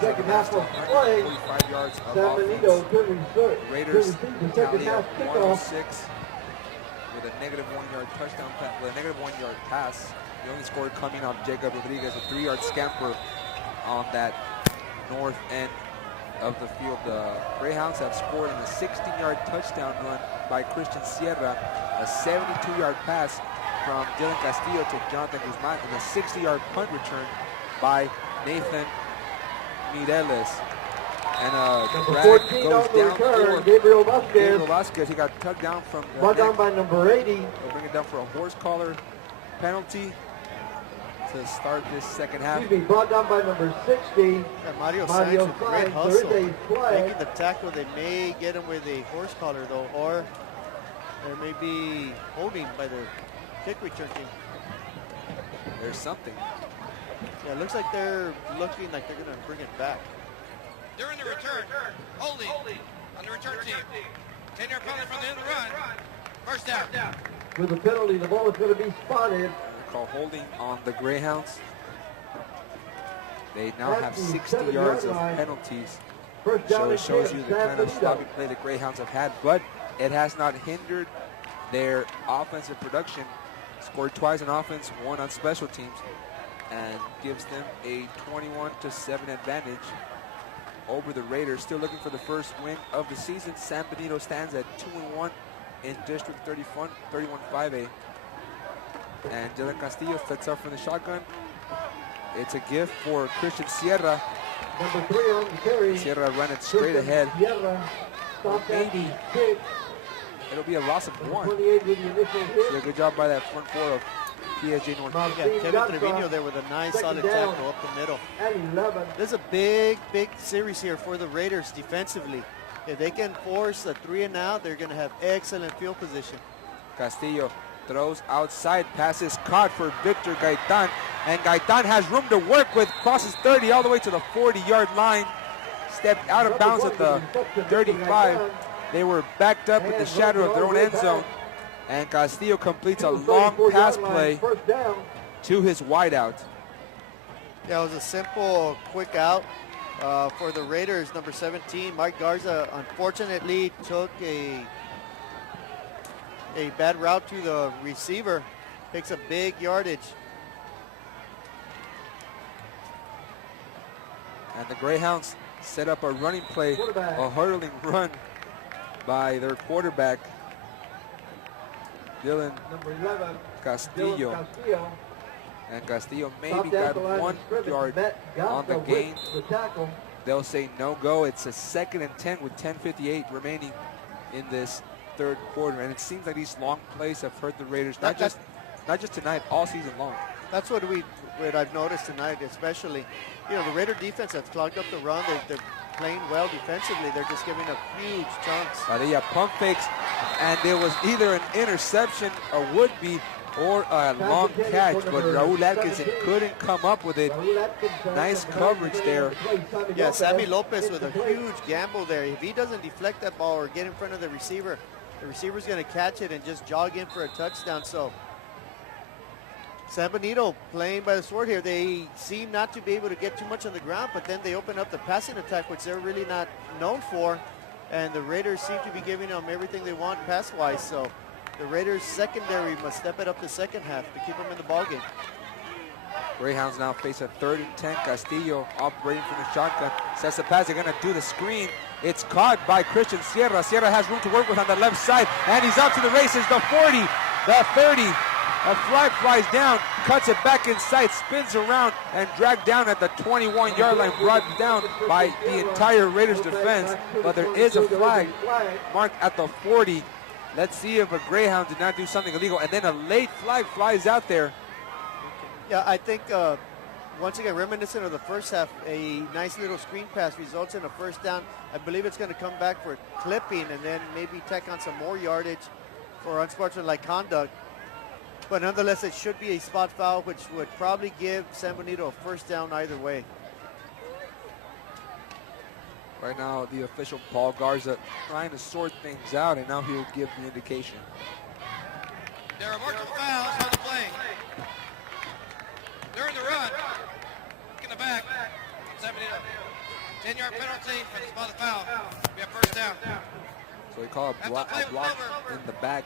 Greyhounds Second half of play. 45 yards of San offense. Benito Raiders the second half tally kickoff. 106 with a negative 1 yard touchdown pass, with a negative 1 yard pass. He only scored coming off Jacob Rodriguez, a 3 yard scamper on that north end of the field. The Greyhounds have scored in a 16-yard touchdown run by Christian Sierra, a 72-yard pass from Dylan Castillo to Jonathan Guzman, and a 60-yard punt return by Nathan Mireles. And Number drag 14 goes on the down return, for Gabriel Vasquez. Gabriel Vasquez. He got tugged down from the Brought down by number 80. They'll bring it down for a horse collar penalty to start this second half. Excuse me, brought down by number 60. Yeah, Mario Sainz with great Sainz. hustle. There is a flag. Making the tackle, they may get him with a horse collar though, or there may be holding by the kick return team. There's something. Yeah, it looks like they're looking like they're going to bring it back. During the return, holding on the return team. 10-yard penalty from the end of the run. First down. With the penalty, the ball is going to be spotted. Call holding on the Greyhounds. They now have At the 60 7-yard yards of line. penalties. First So down it and shows 10, you the San kind of Benito. sloppy play the Greyhounds have had, but it has not hindered their offensive production. Scored twice on offense, one on special teams, and gives them a 21-7 advantage over the Raiders. Still looking for the first win of the season. San Benito stands at 2-1 in District 31-5A. And Dylan Castillo sets up from the shotgun. It's a gift for Christian Sierra. Number 3 on the carry. Sierra ran it straight ahead. Sierra stopped at the 6. It'll be a loss of 1. 28 with the initial So hit. good job by that front four of PSJA North. Yeah, Kevin Trevino there with a nice solid tackle up the middle. And 11. This is a big series here for the Raiders defensively. If they can force a 3 and out, they're going to have excellent field position. Castillo throws outside, passes caught for Victor Gaitan, and Gaitan has room to work with, crosses 30 all the way to the 40-yard line, stepped out of bounds at the 35. They were backed up in the shadow of their own end zone, and Castillo completes a long pass play to his wideout. Yeah, it was a simple, quick out for the Raiders. Number 17, Mike Garza, unfortunately took a bad route to the receiver. Takes a big yardage. And the Greyhounds set up a running play, a hurdling run by their quarterback, Dylan Number 11. Castillo. Castillo. And Castillo maybe Stopped at got the line of 1 scrimmage. yard Got on the the gain. The tackle. They'll say no go. It's a 2nd and 10 with 10:58 remaining in this third quarter. And it seems like these long plays have hurt the Raiders, not just tonight, all season long. That's what I've noticed tonight, especially. You know, the Raider defense has clogged up the run. They're playing well defensively. They're just giving up huge chunks. They have pump fakes, and there was either an interception, a would-be, or a long catch, but Raul Atkinson couldn't come up with it. Nice coverage there. Yeah, Sammy Lopez with a huge gamble there. If he doesn't deflect that ball or get in front of the receiver's going to catch it and just jog in for a touchdown. So San Benito playing by the sword here. They seem not to be able to get too much on the ground, but then they open up the passing attack, which they're really not known for. And the Raiders seem to be giving them everything they want pass-wise. So the Raiders secondary must step it up the second half to keep them in the ballgame. Greyhounds now face a 3rd and 10. Castillo operating from the shotgun. Sets the pass. They're going to do the screen. It's caught by Christian Sierra. Sierra has room to work with on the left side, and he's out to the races. The 40, the 30. A flag flies down, cuts it back inside, spins around, and dragged down at the 21-yard line, brought down by the entire Raiders defense. But there is a flag marked at the 40. Let's see if a Greyhound did not do something illegal. And then a late flag flies out there. Yeah, I think once again, reminiscent of the first half, a nice little screen pass results in a first down. I believe it's going to come back for clipping and then maybe tack on some more yardage for unsportsmanlike conduct. But nonetheless, it should be a spot foul, which would probably give San Benito a first down either way. Right now, the official, Paul Garza, trying to sort things out, and now he'll give the indication. There are multiple fouls on the play. During the run, in the back, San Benito. 10-yard penalty for the spot of foul. We have first down. So we call a block in the back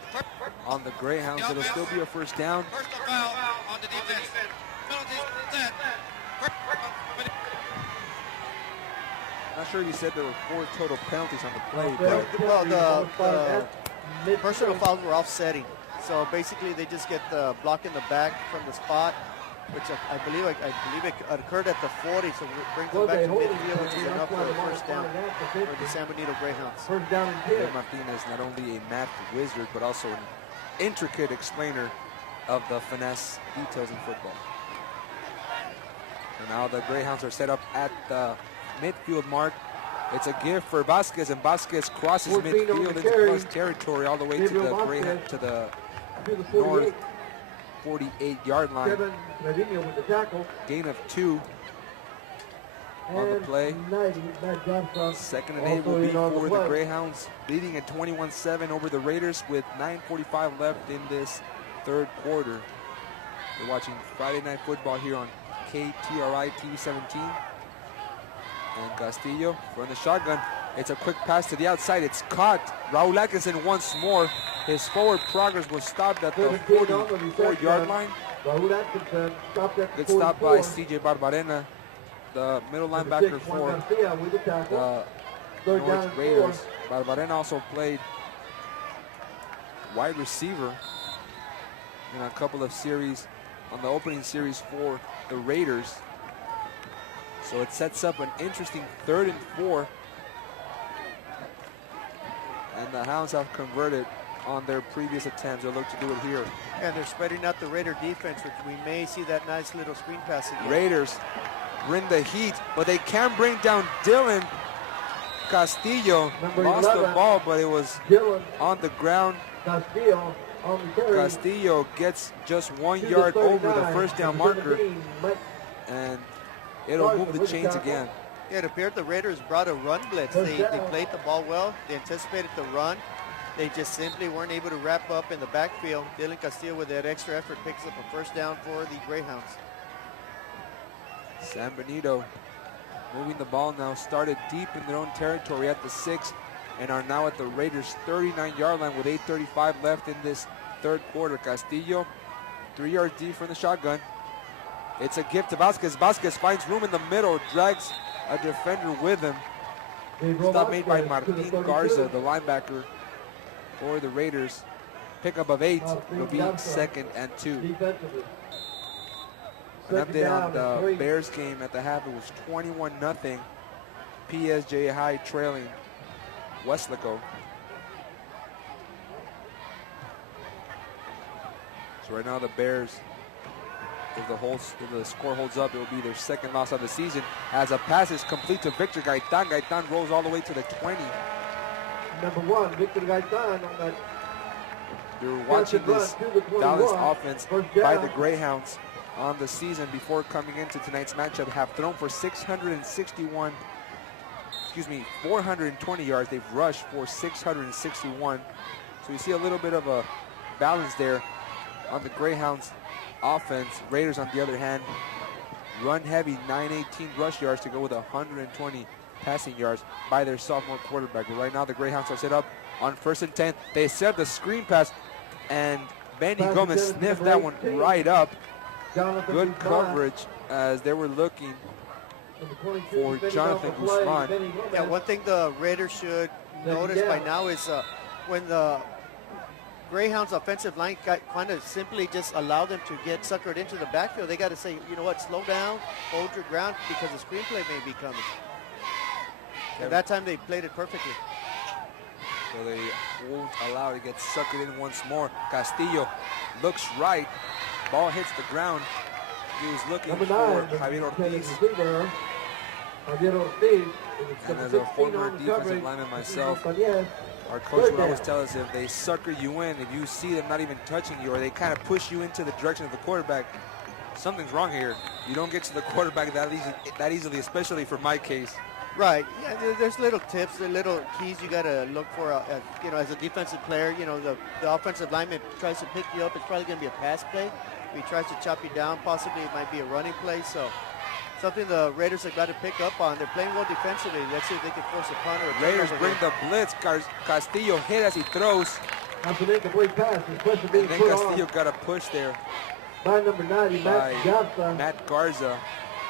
on the Greyhounds. It'll still be a first down. Personal foul on the defense. Penalties set. Not sure if you said there were 4 total penalties on the play, but Well, the personal fouls were offsetting. So basically, they just get the block in the back from the spot, which I believe it occurred at the 40, so it brings them back to midfield, which is enough for a first down for the San Benito Greyhounds. First down and Ed 10. Martinez, not only a math wizard, but also an intricate explainer of the finesse details in football. And now the Greyhounds are set up at the midfield mark. It's a gift for Vasquez, and Vasquez crosses 14 on midfield the into carry. plus territory all the way to Gabriel the Vasquez Greyhound, to the To the north 48. 48-yard line. Kevin Trevino with the tackle. Gain of 2 on the And play. 90, Matt Johnson. Second and 8 Also will be in on the for the play. Greyhounds, leading at 21-7 over the Raiders with 9:45 left in this third quarter. We're watching Friday Night Football here on KTRI TV 17. And Castillo from the shotgun. It's a quick pass to the outside. It's caught. Raul Atkinson once more. His forward progress was stopped at the 44-yard line. Raul Atkinson stopped at the Good stop by 44. CJ Barbarena, the middle Number linebacker 6, Juan for Garcia with the tackle. the Third down Norwich and Raiders. 4. Barbarena also played wide receiver in a couple of series on the opening series for the Raiders. So it sets up an interesting 3rd and 4. And the Hounds have converted on their previous attempts. They'll look to do it here. And they're spreading out the Raider defense, which we may see that nice little screen pass again. Raiders bring the heat, but they can bring down Dylan Castillo. Number Lost the 11. ball, but it was Dylan on the ground. Castillo on the carry. Castillo gets just 1 To the yard over the 39. first down Number marker, 17, Mike and it'll move the chains again. It appeared the Raiders brought a run blitz. First They down. played the ball well. They anticipated the run. They just simply weren't able to wrap up in the backfield. Dylan Castillo, with that extra effort, picks up a first down for the Greyhounds. San Benito moving the ball now, started deep in their own territory at the 6 and are now at the Raiders' 39-yard line with 8:35 left in this third quarter. Castillo 3 yards deep from the shotgun. It's a gift to Vasquez. Vasquez finds room in the middle, drags a defender with him. Stop made by Martin Garza, the linebacker for the Raiders. Pickup of 8. It'll be 2nd and 2. defensively. An Second update down on and the 3. Bears game at the half. It was 21-0. PSJA High trailing Westlaco. So right now the Bears, if the score holds up, it will be their 2nd loss of the season. As a pass is complete to Victor Gaitan. Gaitan rolls all the way to the 20. Number 1, Victor Gaitan on that. You're watching this Run to the 21. balanced offense First by down. the Greyhounds on the season before coming into tonight's matchup. Have thrown for 420 yards. They've rushed for 661. So you see a little bit of a balance there on the Greyhounds offense. Raiders, on the other hand, run heavy, 918 rush yards to go with 120 passing yards by their sophomore quarterback. But right now the Greyhounds are set up on 1st and 10. They set the screen pass, and Benny Pass Gomez intended sniffed for that number one 18. right up. Jonathan Good Guzman. coverage as they were looking Number 22, for defending Jonathan off the play, Guzman. Benny Gomez. Yeah, one thing the Raiders should notice by now is when the Greyhounds offensive line kind of simply just allow them to get suckered into the backfield, they got to say, you know what, slow down, hold your ground, because the screenplay may be coming. And that time they played it perfectly. So they won't allow it to get suckered in once more. Castillo looks right. Ball hits the ground. He was looking Number for 9, Javier Ortiz. receiver, Javier Ortiz. And as a former defensive lineman myself, our coach Third would always down. tell us, if they sucker you in, if you see them not even touching you, or they kind of push you into the direction of the quarterback, something's wrong here. You don't get to the quarterback that easily, especially for my case. Right. Yeah, there's little tips, the little keys you got to look for. You know, as a defensive player, you know, the offensive lineman tries to pick you up. It's probably going to be a pass play. If he tries to chop you down, possibly it might be a running play. So something the Raiders have got to pick up on. They're playing well defensively. Let's see if they can force a punt or a Raiders turnover bring here. the blitz. Castillo hit as he throws. That's an incomplete pass. His pressure being And then put Castillo on got a push there by number 90, by Matt Johnson. Matt Garza.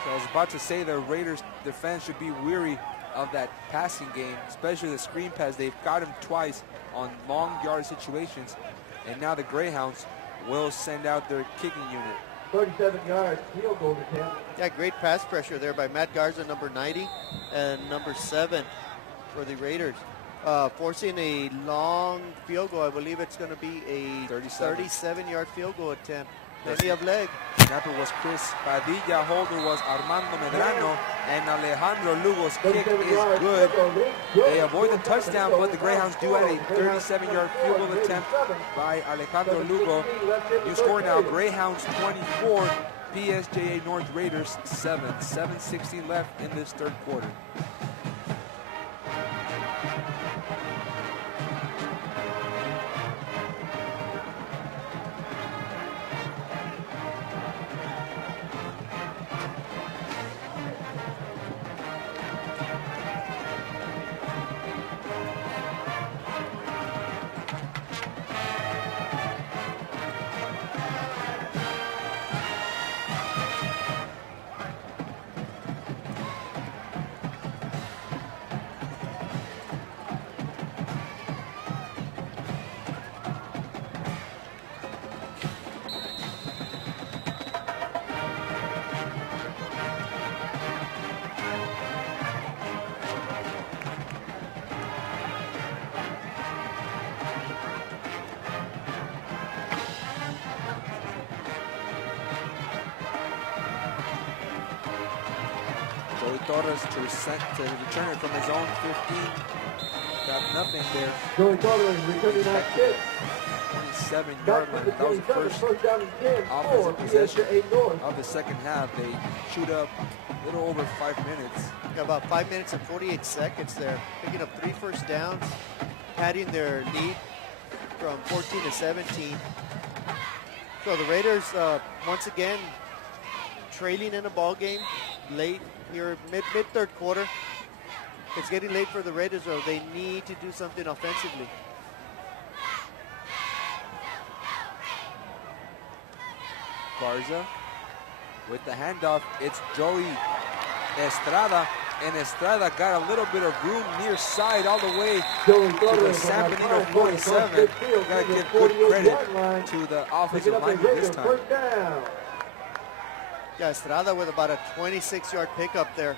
So I was about to say the Raiders defense should be weary of that passing game, especially the screen pass. They've got him twice on long yard situations, and now the Greyhounds will send out their kicking unit. 37 yards, field goal attempt. Yeah, great pass pressure there by Matt Garza, number 90, and number 7 for the Raiders. Forcing a long field goal. I believe it's going to be a 37-yard field goal attempt. Plenty of leg. Snapper was Chris Padilla, holder was Armando Medrano, and Alejandro Lugo's kick is good. They avoid the touchdown, but the Greyhounds do have a 37-yard field goal attempt by Alejandro Lugo. New score now, Greyhounds 24, PSJA North Raiders 7. 7:16 left in this third quarter. Joey Torres to return it from his own 15. Got nothing there. Joey Torres returning that kick. 27-yard line. That was the first down and 10 for offensive possession PSJA North. of the second half. They shoot up a little over 5 minutes. Got about 5 minutes and 48 seconds there. Picking up 3 first downs, padding their lead from 14 to 17. So the Raiders, once again, trailing in a ball game late here, mid-third quarter. It's getting late for the Raiders, though. They need to do something offensively. Garza with the handoff. It's Joey Estrada, and Estrada got a little bit of room near side all the way Joey to the Torres San Benito 47. Got to give good credit to the offensive lineman this time. First down. Yeah, Estrada with about a 26-yard pickup there.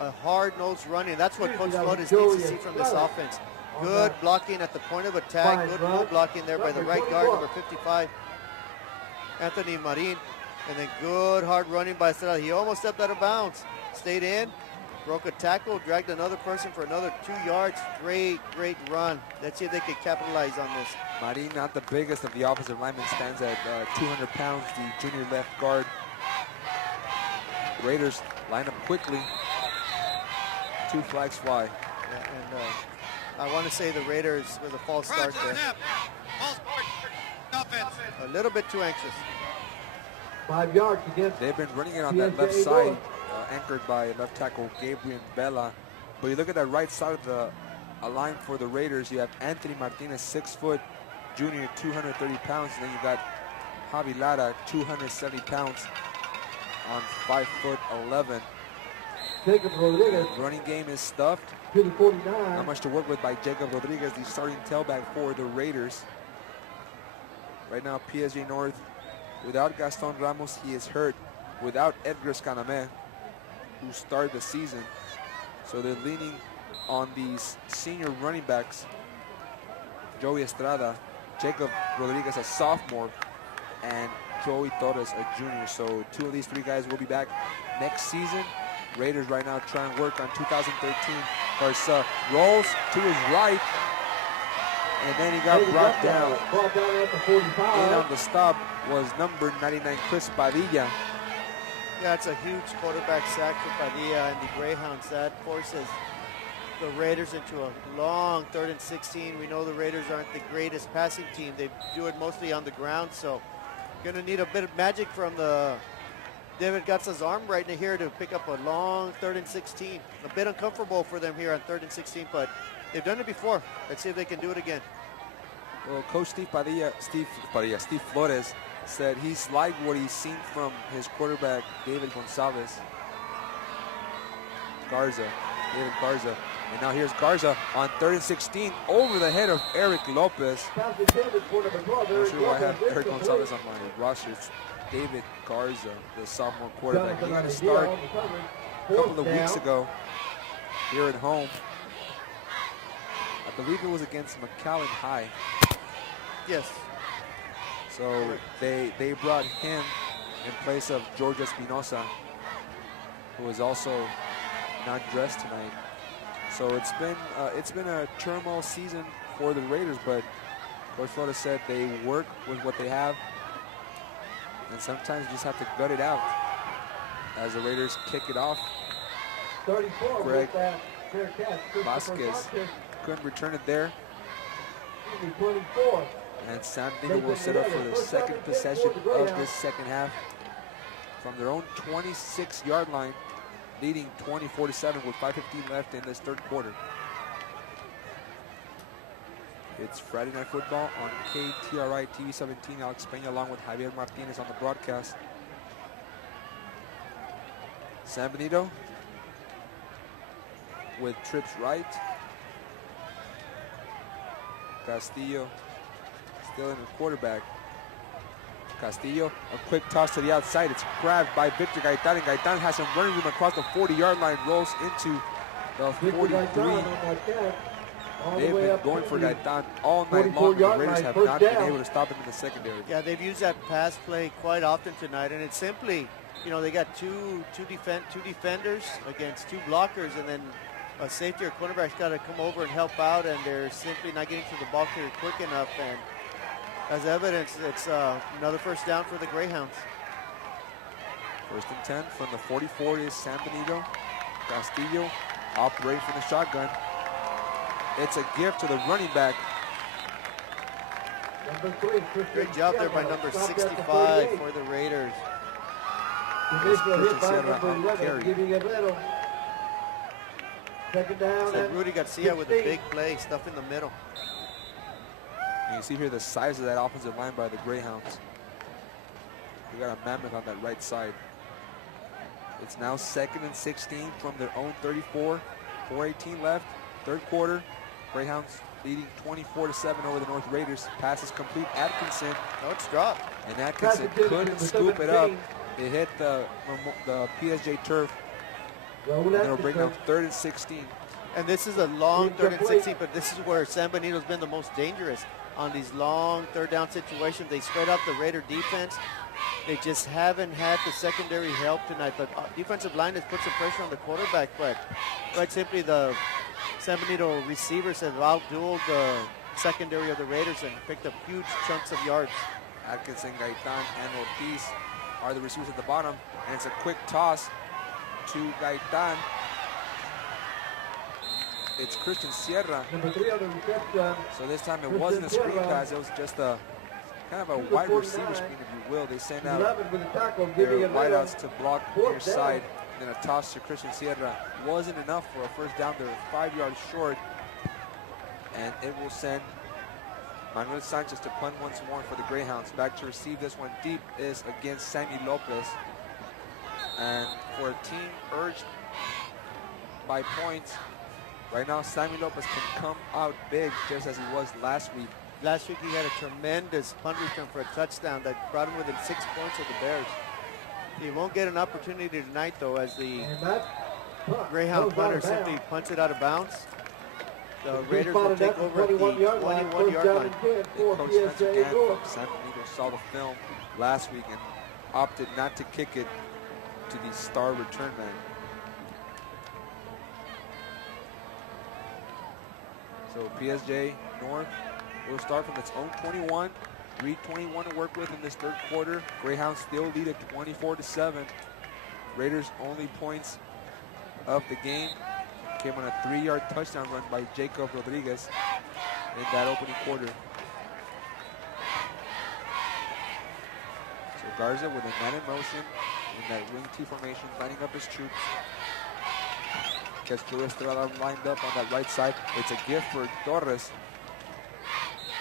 A hard-nosed running. That's what Coach Flores needs to see from this offense. Good blocking at the point of attack. Good rule blocking there by the right guard, number 55, Anthony Marin. And then good hard running by Estrada. He almost stepped out of bounds. Stayed in, broke a tackle, dragged another person for another 2 yards. Great run. Let's see if they can capitalize on this. Marin, not the biggest of the offensive linemen, stands at 200 pounds, the junior left guard. Raiders line up quickly. 2 flags fly. Yeah, and I want to say the Raiders with a false start there. A little bit too anxious. 5 yards against. They've been running it on that left side, anchored by left tackle Gabriel Bella. But you look at that right side of the line for the Raiders, you have Anthony Martinez, 6 foot, junior, 230 pounds. And then you got Javi Lara, 270 pounds on 5'11". Jacob Rodriguez Running game is stuffed. to the 49. Not much to work with by Jacob Rodriguez, the starting tailback for the Raiders. Right now, PSG North, without Gaston Ramos, he is hurt. Without Edgar Scaname, who started the season. So they're leaning on these senior running backs. Joey Estrada, Jacob Rodriguez, a sophomore, and Joey Torres, a junior. So 2 of these 3 guys will be back next season. Raiders right now trying to work on 2013. Garza rolls to his right, and then he got brought down. Brought down at the 45. And on the stop was number 99, Chris Padilla. Yeah, it's a huge quarterback sack for Padilla and the Greyhounds. That forces the Raiders into a long 3rd and 16. We know the Raiders aren't the greatest passing team. They do it mostly on the ground, so going to need a bit of magic from the David Gatza's arm right in here to pick up a long 3rd and 16. A bit uncomfortable for them here on 3rd and 16, but they've done it before. Let's see if they can do it again. Well, Coach Steve Flores said he's liked what he's seen from his quarterback, David Garza. And now here's Garza on 3rd and 16 over the head of Eric Lopez. Pass intended for number 12. I'm not sure why I have Eric Gonzalez on my roster. It's David Garza, the sophomore quarterback. He got a start a couple of weeks ago here at home. I believe it was against McAllen High. Yes. So they brought him in place of George Espinosa, who is also not dressed tonight. So it's been a turmoil season for the Raiders, but Coach Flores said they work with what they have, and sometimes you just have to gut it out. As the Raiders kick it off, 34 Greg with that fair catch. Vasquez couldn't return it there, 24. and San Diego will set up for the second possession of this second half from their own 26-yard line, leading 24-7 with 5:15 left in this 3rd quarter. It's Friday Night Football on KTRI TV 17. Alex Peña along with Javier Martinez on the broadcast. San Benito with trips right. Castillo still in the quarterback. Castillo, a quick toss to the outside. It's grabbed by Victor Gaitan, and Gaitan has some running room across the 40-yard line, rolls into the 43. They've been going for Gaitan all night long. The Raiders have not been able to stop him in the secondary. Yeah, they've used that pass play quite often tonight, and it's simply, you know, they got two defenders against 2 blockers, and then a safety or cornerback's got to come over and help out, and they're simply not getting to the ball carrier quick enough. And as evidence, it's another first down for the Greyhounds. 1st and 10 from the 44 is San Benito. Castillo operating from the shotgun. It's a gift to the running back. Great job there by number 65 for the Raiders. Christian Sierra on the carry. Second down. So Rudy Garcia with a big play, stuff in the middle. And you see here the size of that offensive line by the Greyhounds. We got a mammoth on that right side. It's now 2nd and 16 from their own 34. 4:18 left, 3rd quarter. Greyhounds leading 24-7 over the North Raiders. Pass is complete. Atkinson. Oh, it's dropped. And Atkinson couldn't scoop it up. It hit the PSJ turf. And it'll bring them 3rd and 16. And this is a long 3rd and 16, but this is where San Benito's been the most dangerous on these long 3rd down situations. They spread out the Raider defense. They just haven't had the secondary help tonight. The defensive line has put some pressure on the quarterback, but quite simply the San Benito receivers have outdueled the secondary of the Raiders and picked up huge chunks of yards. Atkinson, Gaitan, and Ortiz are the receivers at the bottom, and it's a quick toss to Gaitan. It's Christian Sierra. So this time it wasn't a screen pass, it was just a kind of a wide receiver screen, if you will. They send out their wideouts to block near side, and then a toss to Christian Sierra. Wasn't enough for a first down. They're 5 yards short, and it will send Manuel Sanchez to punt once more for the Greyhounds. Back to receive this one deep is against Sammy Lopez. And for a team urged by points, right now Sammy Lopez can come out big just as he was last week. Last week he had a tremendous punt return for a touchdown that brought him within 6 points of the Bears. He won't get an opportunity tonight, though, as the Greyhound punter simply punts it out of bounds. The Raiders will take over at the 21-yard line. Coach Spencer Gann from San Benito saw the film last week and opted not to kick it to the star return man. So PSJ North will start from its own 21. 3:21 to work with in this 3rd quarter. Greyhounds still lead at 24-7. Raiders' only points of the game came on a 3-yard touchdown run by Jacob Rodriguez in that opening quarter. So Garza with a man in motion. in that wing T formation, lining up his troops. Gets Estrada lined up on that right side. It's a gift for Torres.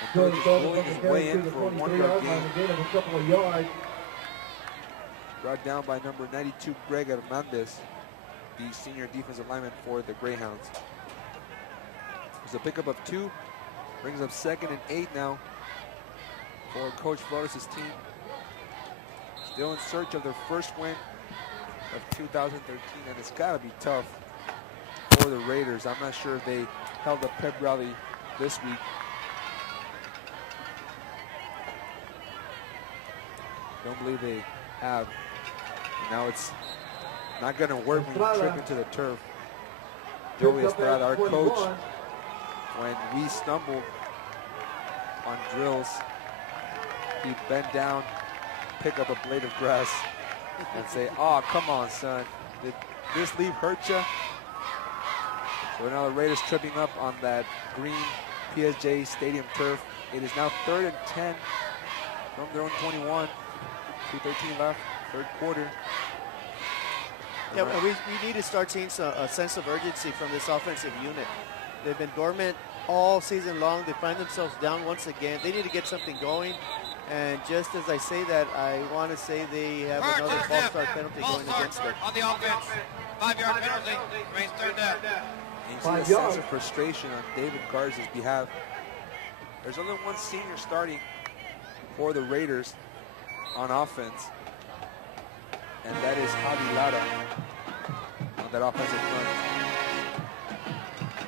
And Torres is pulling his way in for a 1-yard gain. Brought down by number 92, Greg Hernandez, the senior defensive lineman for the Greyhounds. There's a pickup of 2. Brings up 2nd and 8 now for Coach Flores' team. Still in search of their first win of 2013, and it's got to be tough for the Raiders. I'm not sure if they held a pep rally this week. Don't believe they have. And now it's not going to work when you trip into the turf. Joey Estrada, our coach, when we stumbled on drills, he'd bend down, pick up a blade of grass, and say, "Oh, come on, son. Did this leave hurt you?" So now the Raiders tripping up on that green PSJA Stadium turf. It is now 3rd and 10 from their own 21. 2:13 left, 3rd quarter. Yeah, we need to start seeing a sense of urgency from this offensive unit. They've been dormant all season long. They find themselves down once again. They need to get something going. And just as I say that, I want to say they have another false start penalty going against them. On the offense, 5-yard penalty, remains 3rd down. And you see a sense of frustration on David Garza's behalf. There's only one senior starting for the Raiders on offense, and that is Javi Lara on that offensive front.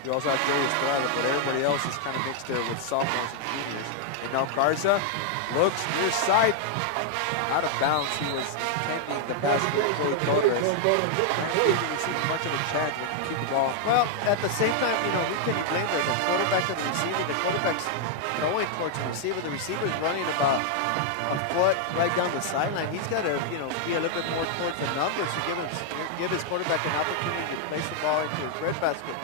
You also have Joey Estrada, but everybody else is kind of mixed there with sophomores and juniors. And now Garza looks near side, out of bounds. He was intending the pass to Joey Torres. I don't think he received much of a chance when you keep the ball. Well, at the same time, you know, we can blame the quarterback and the receiver. The quarterback's going towards the receiver. The receiver's running about a foot right down the sideline. He's got to, you know, be a little bit more towards the numbers to give his quarterback an opportunity to place the ball into his breadbasket.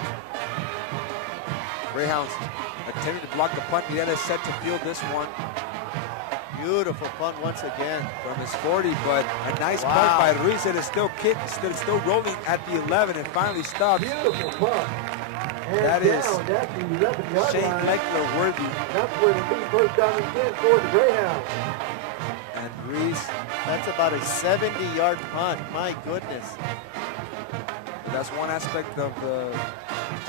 Greyhounds attempted to block the punt. He had us set to field this one. Beautiful punt once again. From his 40, but a nice punt by Ruiz. It is still kicked, still rolling at the 11, and finally stops. Beautiful punt. That is Shane Leckler worthy. That's where the big 1st down and 10 for the Greyhounds. And Ruiz, that's about a 70-yard punt. My goodness. That's one aspect of the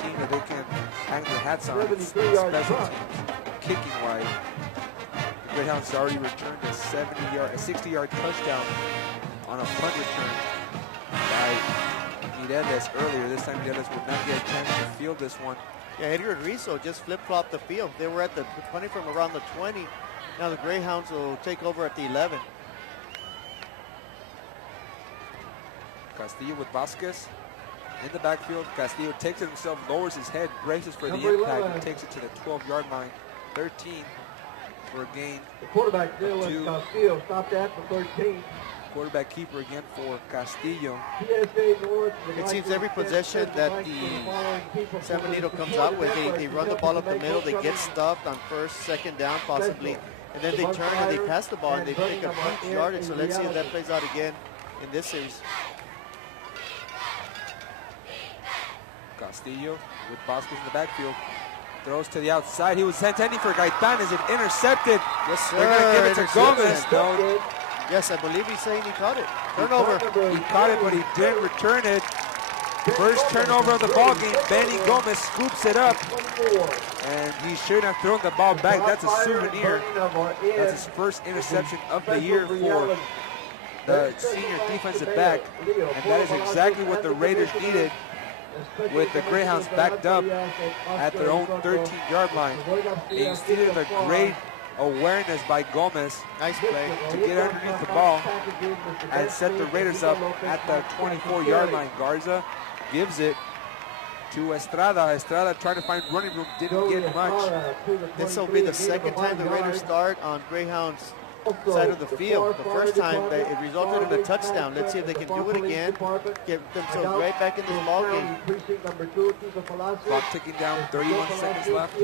team that they can hang their hats on. It's 73-yard special punt. teams, kicking wise. The Greyhounds already returned a 60-yard touchdown on a punt return by Mireles earlier. This time Mireles would not get a chance to field this one. Yeah, Edgar Rizzo just flip-flopped the field. They were at the punting from around the 20. Now the Greyhounds will take over at the 11. Castillo with Vasquez in the backfield. Castillo takes it himself, lowers his head, braces for the Number impact, 11. and takes it to the 12-yard line. 13 for a gain. The quarterback still Two. is Castillo. Stop that for 13. Quarterback keeper again for Castillo. PSA North. It seems every possession that the San Benito comes out with, they run the ball up the middle, they get stuffed on 1st, 2nd down possibly, and then they turn and they pass the ball and they pick up huge yardage. So let's see if that plays out again in this series. Castillo with Vasquez in the backfield. Throws to the outside. He was intending for Gaitan. Is it intercepted? Yes, sir. They're going to give it to Gomez. No, Yes, I believe he's saying he caught it. Turnover. he caught it, but he didn't return it. First turnover of the ball game. Benny Gomez scoops it up, and he shouldn't have thrown the ball back. That's a souvenir. That's his first interception of the year for the senior defensive back, and that is exactly what the Raiders needed, with the Greyhounds backed up at their own 13-yard line. Instead of a great awareness by Gomez Nice play. to get underneath the ball and set the Raiders up at the 24-yard line. Garza gives it to Estrada. Estrada trying to find running room, didn't get much. This will be the 2nd time the Raiders start on Greyhounds' side of the field. The first time it resulted in a touchdown. Let's see if they can do it again. Get themselves right back in this ball game. Clock ticking down, 31 seconds left.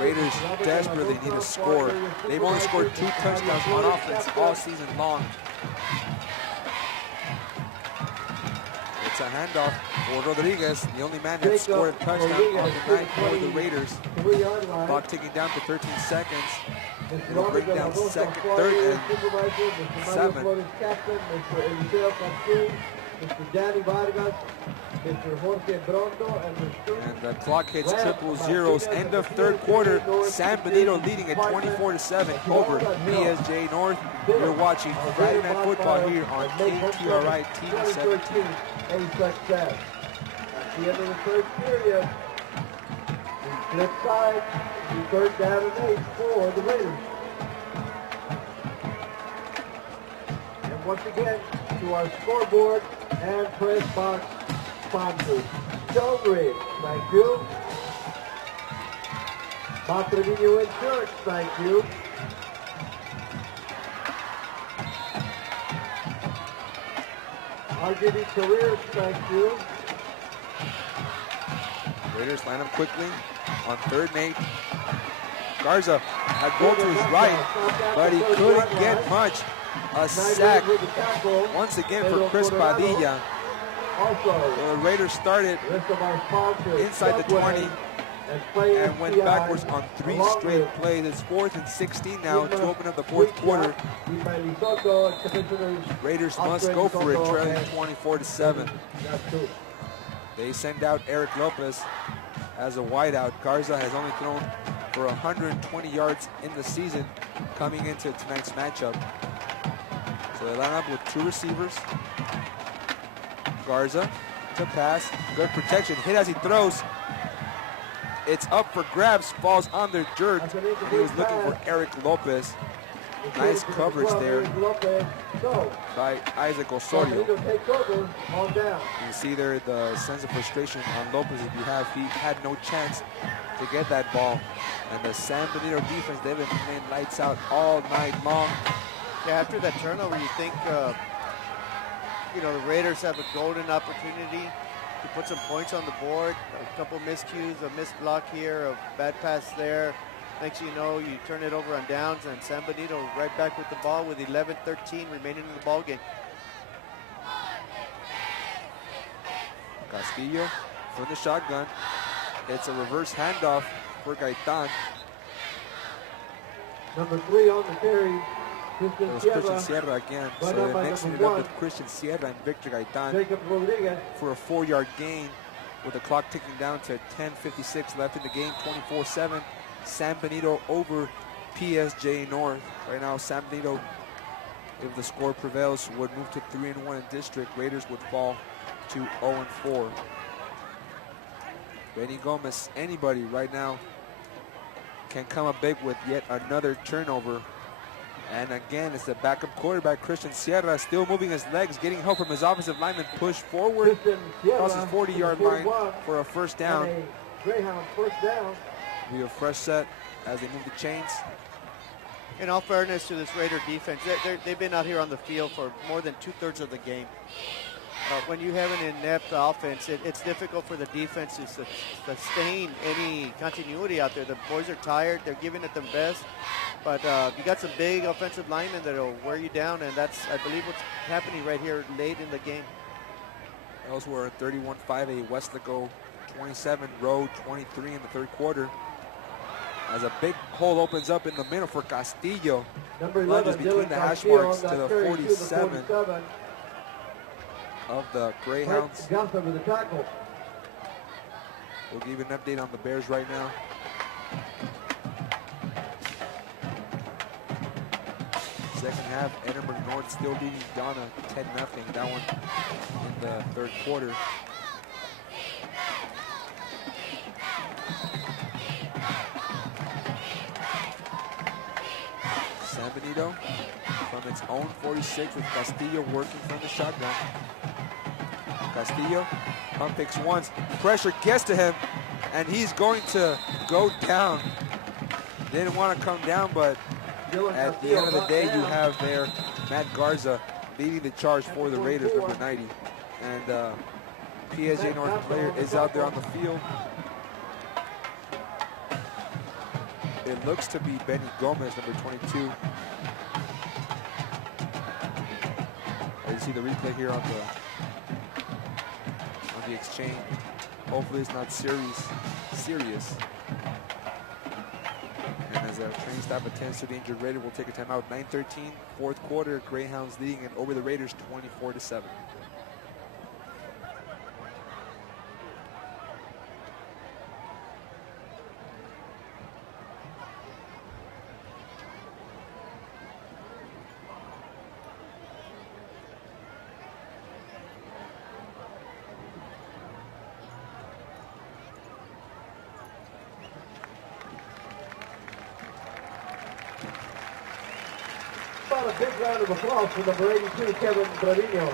Raiders desperately need a score. They've only scored 2 touchdowns on offense all season long. It's a handoff for Rodriguez, the only man that scored a touchdown on the night for the Raiders. 3-yard line. Clock ticking down to 13 seconds. Mr. It'll bring Robert down Zaragoza, second, Flores, third, and supervisor, Mr. Mario 7. Flores, captain, Mr. Eliseo Cancun, Mr. Danny Vargas, Mr. Jorge Brondo, and Mr. And the clock hits triple zeros. End of third quarter. San Benito leading at 24-7 over PSJA North. You're watching Friday Night Football here on KTRI TV 17. A success. At the end of the third period, the flip side, the third down and 8 for the Raiders. And once again, to our scoreboard and press box sponsors. Stonebridge, thank you. Montrevino Insurance, thank you. RGB Careers, thank you. Raiders line up quickly on 3rd and 8. Garza had gone to his right, but he couldn't get much. A sack once again for Chris Padilla. The Raiders started inside the 20 and went backwards on 3 straight plays. It's 4th and 16 now to open up the 4th quarter. Raiders must go for it, trailing 24-7. They send out Eric Lopez as a wideout. Garza has only thrown for 120 yards in the season coming into tonight's matchup. So they line up with 2 receivers. Garza to pass, good protection, hit as he throws. It's up for grabs, falls on their dirt. He was looking for Eric Lopez. Nice coverage there by Isaac Osorio. You see there the sense of frustration on Lopez's behalf. He had no chance to get that ball. And the San Benito defense, they've been playing lights out all night long. Yeah, after that turnover, you think, the Raiders have a golden opportunity to put some points on the board. A couple miscues, a missed block here, a bad pass there. Next thing you know, you turn it over on downs, and San Benito right back with the ball with 11-13 remaining in the ball game. Castillo from the shotgun. It's a reverse handoff for Gaitan. Number 3 on the carry. It was Christian Sierra again. So they're mixing it up with Christian Sierra and Victor Gaitan Jacob Rodriguez for a 4-yard gain with the clock ticking down to 10:56 left in the game. 24-7. San Benito over PSJA North. Right now, San Benito, if the score prevails, would move to 3-1 in district. Raiders would fall to 0-4. Benny Gomez, anybody right now can come up big with yet another turnover. And again, it's the backup quarterback, Christian Sierra, still moving his legs, getting help from his offensive lineman, push forward, across his 40-yard line for a first down. GreyHounds first down. We have a fresh set as they move the chains. In all fairness to this Raider defense, they've been out here on the field for more than 2/3 of the game. When you have an inept offense, it's difficult for the defense to sustain any continuity out there. The boys are tired. They're giving it their best. But you got some big offensive linemen that will wear you down, and that's, I believe, what's happening right here late in the game. Elsewhere, 31-5A Westlaco, 27, Road 23 in the third quarter. As a big hole opens up in the middle for Castillo. Number 11, Lunges between the hash marks to the 47 of the GreyHounds. With the tackle. We'll give you an update on the Bears right now. Second half, Edinburgh North still leading Donna 10-0. That one in the third quarter. San Benito from its own 46 with Castillo working from the shotgun. Castillo pump fakes once. Pressure gets to him, and he's going to go down. Didn't want to come down, but at the end of the day, you have there Matt Garza leading the charge for the Raiders, number 90. And PSJA North player is out there on the field. It looks to be Benny Gomez, number 22. But you see the replay here on the exchange. Hopefully it's not serious. And as a training staff attends to the injured Raider, we'll take a timeout. 9:13, fourth quarter. Greyhounds leading it over the Raiders 24-7. A big round of applause for number 82, Kevin Trevino.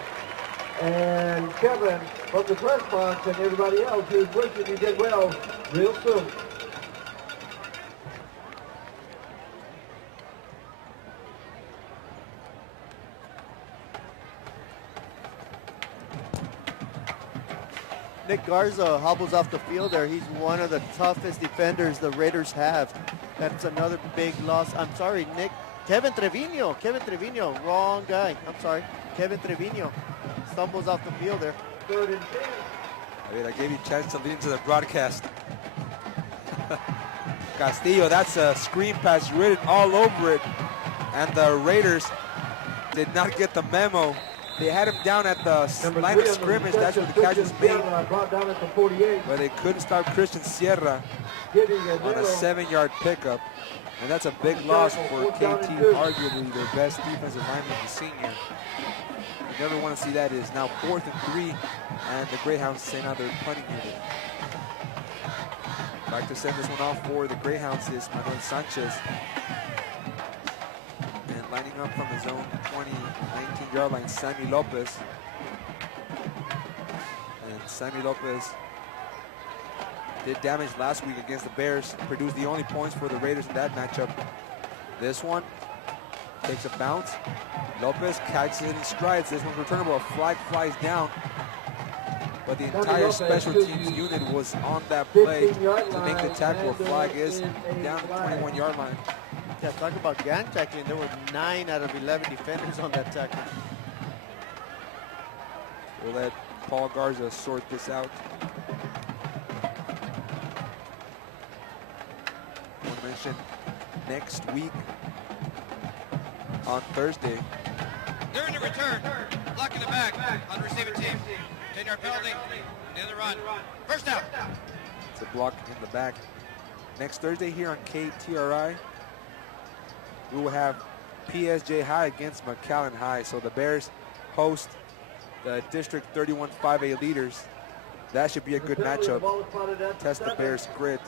And Kevin, from the press box and everybody else who's wishing you did well real soon. Nick Garza hobbles off the field there. He's one of the toughest defenders the Raiders have. That's another big loss. I'm sorry, Nick. Kevin Trevino, wrong guy. I'm sorry, Kevin Trevino stumbles off the field there. Third and 10. I mean, I gave you a chance to lead into the broadcast. Castillo, that's a screen pass written all over it. And the Raiders did not get the memo. They had him down at the line of scrimmage. That's where the catch was made. Brought down at the 48. But they couldn't stop Christian Sierra on a 7-yard pickup. And that's a big loss for KT, arguably their best defensive lineman, the senior. You never want to see that. It is now 4th and 3, and the Greyhounds say now they're punting unit. Back to send this one off for the Greyhounds is Manuel Sanchez. And lining up from his own 20, 19-yard line, Sammy Lopez. And Sammy Lopez did damage last week against the Bears, produced the only points for the Raiders in that matchup. This one takes a bounce. Lopez catches it in strides. This one's returnable. A flag flies down. But the entire special teams unit was on that play to make the tackle. A flag is down the 21-yard line. Yeah, talk about gang tackling. There were 9 out of 11 defenders on that tackle. We'll let Paul Garza sort this out. I want to mention next week on Thursday. During the return, block in the back on the receiving team. 10-yard penalty, in the run. First down. It's a block in the back. Next Thursday here on KTRI, we will have PSJA High against McAllen High. So the Bears host the District 31 5A leaders. That should be a good matchup. Test the Bears' grit.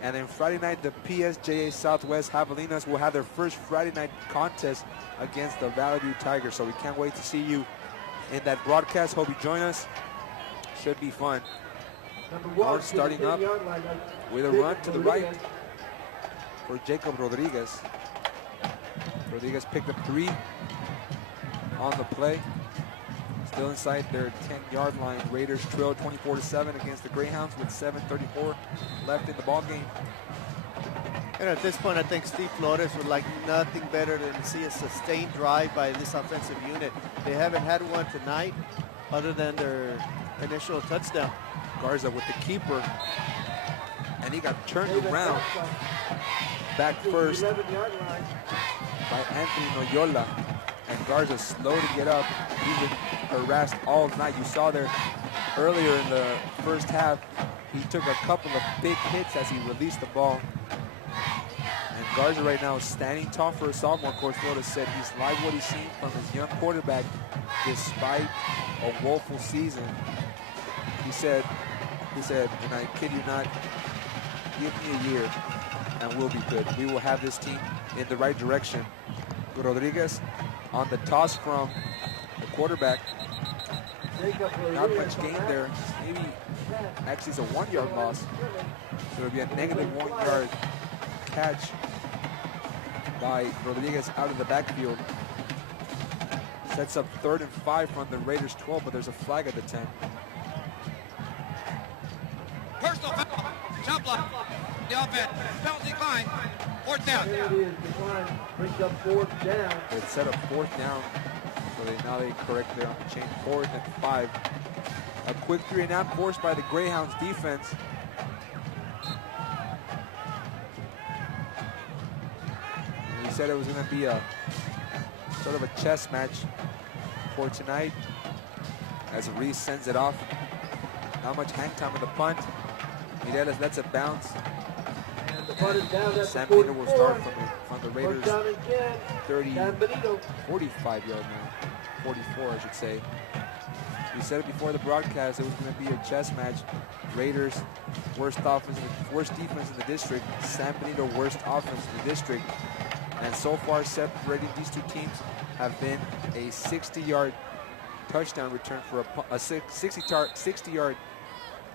And then Friday night, the PSJA Southwest Javelinas will have their first Friday night contest against the Valley View Tigers. So we can't wait to see you in that broadcast. Hope you join us. Should be fun. North starting up with a run to the right for Jacob Rodriguez. Rodriguez picked up 3 on the play. Still inside their 10-yard line. Raiders trail 24-7 against the Greyhounds with 7:34 left in the ball game. And at this point, I think Steve Flores would like nothing better than to see a sustained drive by this offensive unit. They haven't had one tonight other than their initial touchdown. Garza with the keeper, and he got turned around back first by Anthony Noyola. And Garza slow to get up. He's been harassed all night. You saw there earlier in the first half, he took a couple of big hits as he released the ball. And Garza right now is standing tall for a sophomore. Coach Flores said he's liked what he's seen from his young quarterback despite a woeful season. He said, and I kid you not, give me a year and we'll be good. We will have this team in the right direction. Rodriguez on the toss from the quarterback. Not much gain there. Maybe actually it's a 1-yard loss. So it'll be a negative 1-yard catch by Rodriguez out of the backfield. Sets up 3rd and 5 from the Raiders 12, but there's a flag at the 10. Personal foul. Shot block. The offense. Penalty decline. 4th down. There it is. Decline. Brings up 4th down. It set up 4th down So now they correct there on the chain. 4th and 5. A quick 3 and out forced by the Greyhounds defense. And we said it was going to be a sort of a chess match for tonight as Reese sends it off. Not much hang time with the punt. Mireles lets it bounce. And the punt is down at San the Benito will 44. start from the Raiders. First down and 10. 30, San Benito. 45-yard line. 44, I should say. We said it before the broadcast, it was going to be a chess match. Raiders, worst defense in the district. San Benito, worst offense in the district. And so far, separating these two teams have been a 60-yard touchdown return for a 60-yard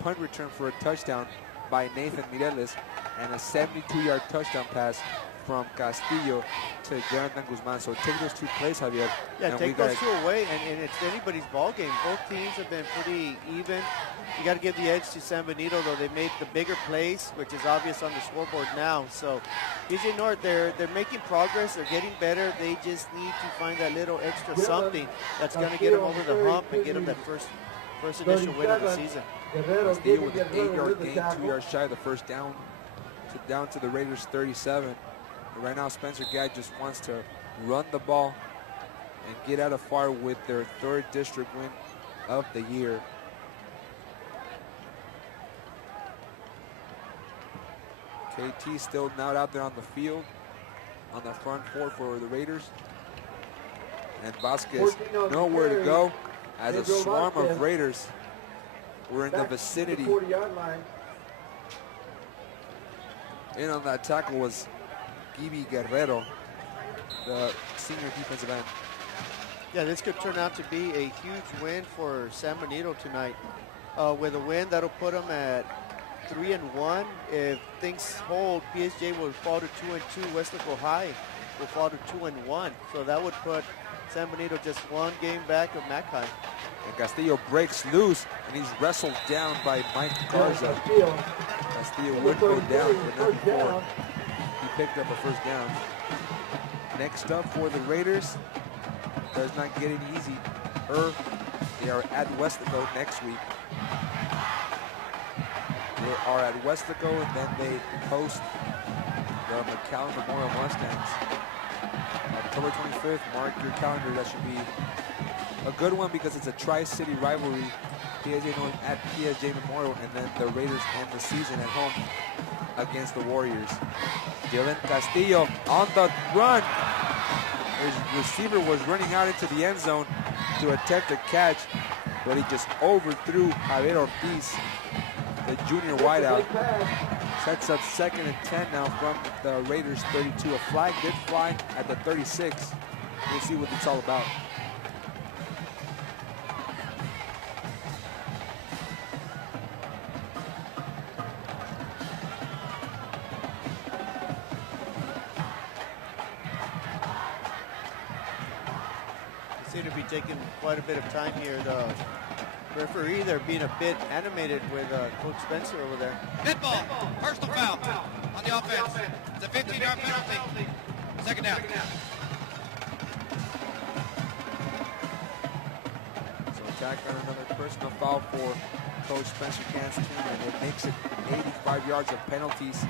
punt return for a touchdown by Nathan Mireles, and a 72-yard touchdown pass from Castillo to Jonathan Guzman. So take those 2 plays, Javier. Yeah, and take those 2 away, and it's anybody's ball game. Both teams have been pretty even. You got to give the edge to San Benito, though. They made the bigger plays, which is obvious on the scoreboard now. So PSJA North, they're making progress. They're getting better. They just need to find that little extra something that's going to get them over the hump and get them that first initial win of the season. Castillo with an 8-yard gain, 2 yards shy of the first down to the Raiders 37. And right now, Spencer Gadd just wants to run the ball and get out of fire with their 3rd district win of the year. KT still not out there on the field on the front 4 for the Raiders. And Vasquez nowhere to go as a swarm of Raiders were in the vicinity. 40-yard line. In on that tackle was Gibi Guerrero, the senior defensive end. Yeah, this could turn out to be a huge win for San Benito tonight. With a win, that'll put them at 3-1. If things hold, PSJ will fall to 2-2. Westlaco High will fall to 2-1. So that would put San Benito just 1 game back of Mackay. And Castillo breaks loose, and he's wrestled down by Mike Garza. Castillo would go down, but not before he picked up a first down. Next up for the Raiders, does not get any easy. They are at Westlaco next week. They are at Westlaco, and then they host the McAllen Memorial Mustangs. October 25th, mark your calendar. That should be a good one because it's a tri-city rivalry. PSJA North at PSJA Memorial, and then the Raiders end the season at home against the Warriors. Dylan Castillo on the run. His receiver was running out into the end zone to attempt a catch, but he just overthrew Javier Ortiz, the junior wideout. Sets up 2nd and 10 now from the Raiders 32. A flag did fly at the 36. We'll see what it's all about. Seem to be taking quite a bit of time here. The referee, they're being a bit animated with Coach Spencer over there. Pit ball, personal foul on the offense. It's a 15-yard penalty. 2nd down. So attack on another personal foul for Coach Spencer Can's team, and it makes it 85 yards of penalties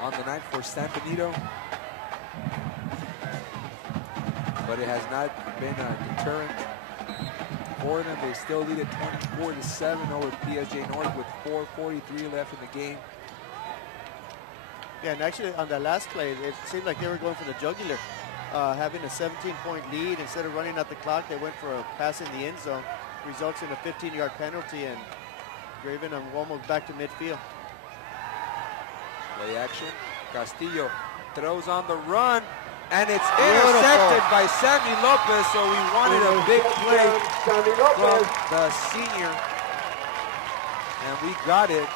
on the night for San Benito. But it has not been a deterrent for them. They still lead at 24-7 over PSJA North with 4:43 left in the game. Yeah, and actually on that last play, it seemed like they were going for the jugular. Having a 17-point lead, instead of running out the clock, they went for a pass in the end zone. Results in a 15-yard penalty, and Draven almost back to midfield. Play action. Castillo throws on the run, and it's intercepted by Sammy Lopez, so we wanted a big play from the senior, and we got it.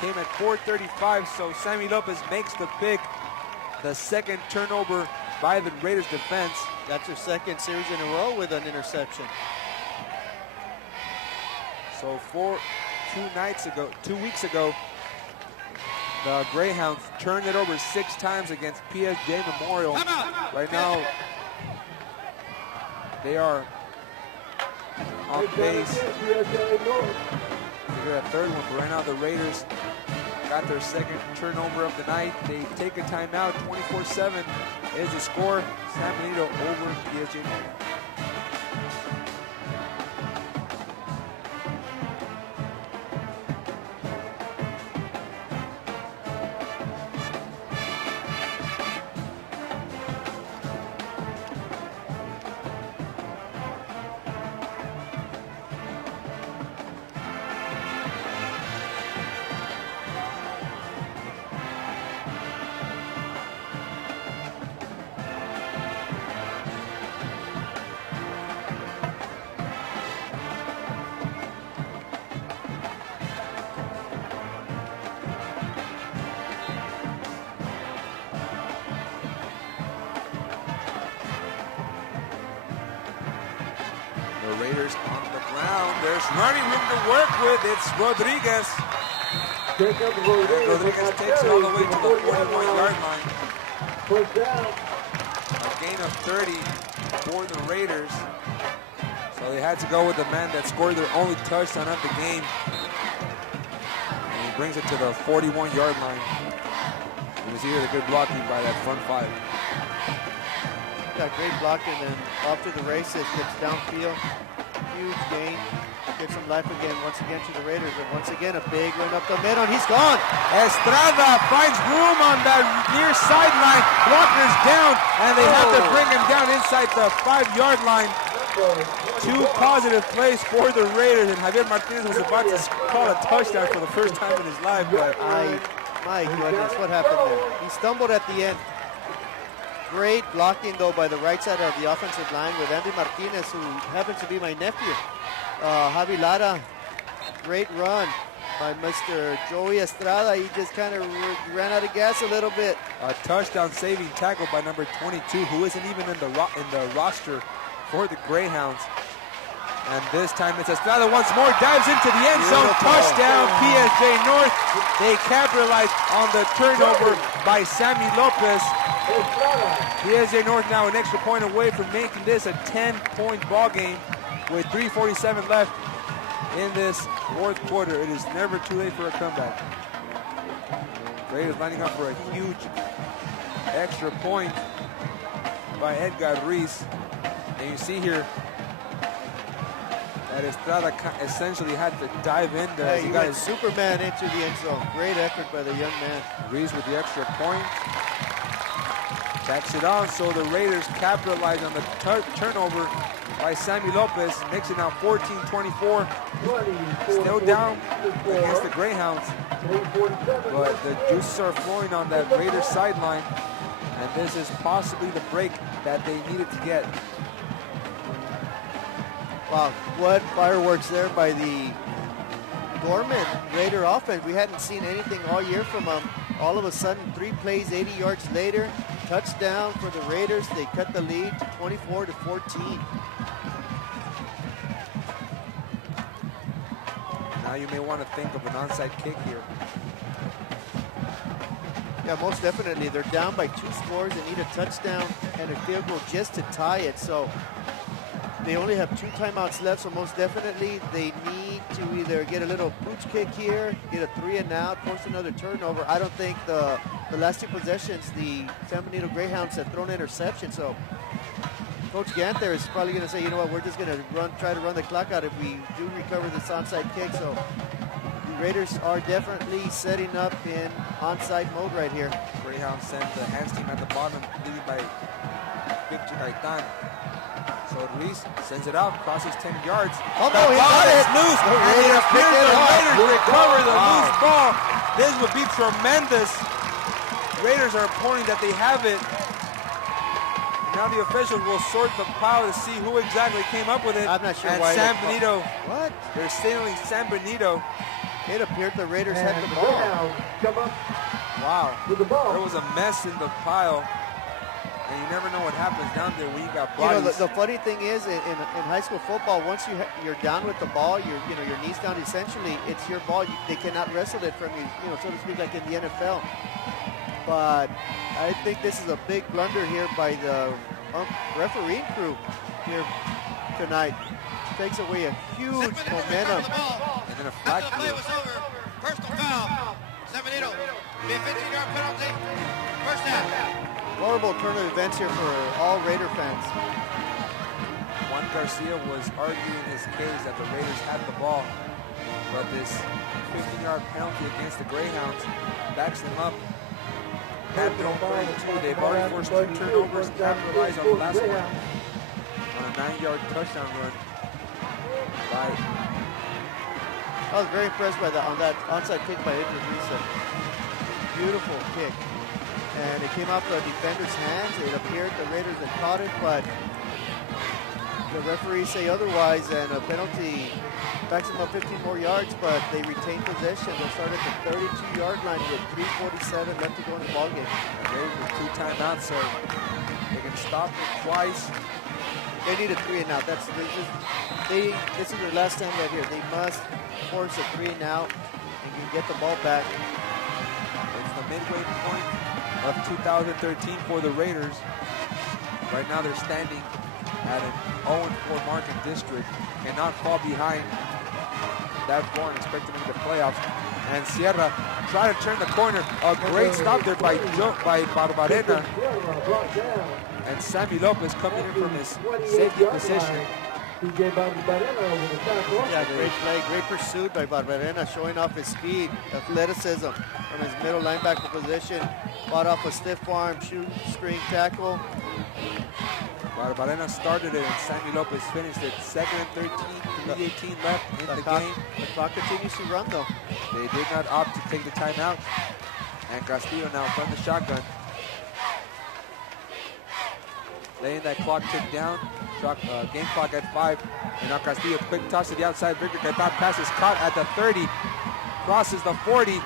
Came at 4:35, so Sammy Lopez makes the pick. The 2nd turnover by the Raiders defense. That's their 2nd series in a row with an interception. So 2 weeks ago, the Greyhounds turned it over 6 times against PSJA Memorial. Right now, they are on base. PSJA North. They get a third one, but right now the Raiders got their second turnover of the night. They take a timeout. 24-7 is the score. San Benito over PSJA North. The Raiders on the ground. There's running room to work with. It's Rodriguez. And Rodriguez takes it all the way to the 41-yard line. First down. A gain of 30 for the Raiders. So they had to go with the man that scored their only touchdown of the game. And he brings it to the 41-yard line. It was here the good blocking by that front five. Got great blocking and off to the races. Gets downfield. Huge gain. Gives some life again, once again to the Raiders. And once again, a big run up the middle. And he's gone. Estrada finds room on that near sideline. Walker's down, and they have to bring him down inside the 5-yard line. Two positive plays for the Raiders, and Javier Martinez was about to call a touchdown for the first time in his life. But My goodness, what happened there? He stumbled at the end. Great blocking, though, by the right side of the offensive line with Andy Martinez, who happens to be my nephew. Javi Lara, great run by Mr. Joey Estrada. He just kind of ran out of gas a little bit. a touchdown-saving tackle by number 22, who isn't even in the roster for the Greyhounds. And this time it's Estrada once more, dives into the end zone. Touchdown, PSJ North. They capitalize on the turnover by Sammy Lopez. PSJ North now an extra point away from making this a 10-point ball game with 3:47 left in this fourth quarter. It is never too late for a comeback. Raiders lining up for a huge extra point by Edgar Ruiz. And you see here that Estrada essentially had to dive in there. He got Superman into the end zone. Great effort by the young man. Ruiz with the extra point. Tacks it on, so the Raiders capitalize on the turnover by Sammy Lopez. Makes it now 14-24. Still down against the Greyhounds. But the juices are flowing on that Raiders sideline. And this is possibly the break that they needed to get. Wow, what fireworks there by the dormant Raider offense. We hadn't seen anything all year from them. All of a sudden, 3 plays, 80 yards later, touchdown for the Raiders. They cut the lead to 24-14. Now you may want to think of an onside kick here. Yeah, most definitely. They're down by 2 scores. They need a touchdown and a field goal just to tie it. So they only have 2 timeouts left, so most definitely they need to either get a little pooch kick here, get a 3 and out, force another turnover. I don't think the last 2 possessions, the San Benito Greyhounds have thrown interception, so Coach Ganther is probably going to say, you know what, we're just going to try to run the clock out if we do recover this onside kick. So the Raiders are definitely setting up in onside mode right here. Greyhound sent the hands team at the bottom, lead by Victor Gaitan. So Ruiz sends it out, crosses 10 yards. Oh, no, he got it. Loose, and it appears the Raiders recover the loose ball. This would be tremendous. Raiders are reporting that they have it. Now the officials will sort the pile to see who exactly came up with it. I'm not sure and why. San Benito. What? They're signaling San Benito. It appeared the Raiders And had the the ball. Greyhounds come up Wow. with the ball. There was a mess in the pile. And you never know what happens down there when you got You know, bodies. the funny thing is, in high school football, once you're down with the ball, your knees down. Essentially, it's your ball. They cannot wrestle it from you, so to speak, like in the NFL. But I think this is a big blunder here by the refereeing crew here tonight. takes away a huge San Benito momentum. returned the ball. And then a After flag the play field. was over, personal foul. San Benito, be a 15-yard penalty. First down. Horrible turn of events here for all Raider fans. Juan Garcia was arguing his case that the Raiders had the ball, but this 15-yard penalty against the Greyhounds backs them up. At their own 32, they've already forced 2 turnovers, capitalized on the last one on a 9-yard touchdown run by. I was very impressed by that on that onside kick by Idrissa. Beautiful kick. And it came off the defender's hands. It appeared the Raiders had caught it, but the referees say otherwise, and a penalty backs them up 15 more yards, but they retain possession. They'll start at the 32-yard line with 3:47 left to go in the ballgame. Raiders with 2 timeouts, so they can stop it twice. They need a 3 and out. This is their last time right here. They must force a 3 and out and you get the ball back. It's the midway point of 2013 for the Raiders. Right now they're standing at an 0-4 mark in district. Cannot fall behind that far and expect to make the playoffs. And Sierra trying to turn the corner. A great stop there by Barbarena. And Sammy Lopez coming in from his safety position. Yeah, great play, great pursuit by Barbarena, showing off his speed, athleticism from his middle linebacker position. Fought off a stiff arm, shoestring tackle. Barbarena started it and Sammy Lopez finished it. 2nd and 13, 3:18 left in the game. The clock continues to run though. They did not opt to take the timeout. And Castillo now from the shotgun. Laying that clock tick down. Game clock at 5. And now Castillo, quick toss to the outside. Victor Gaetan pass is caught at the 30. Crosses the 40.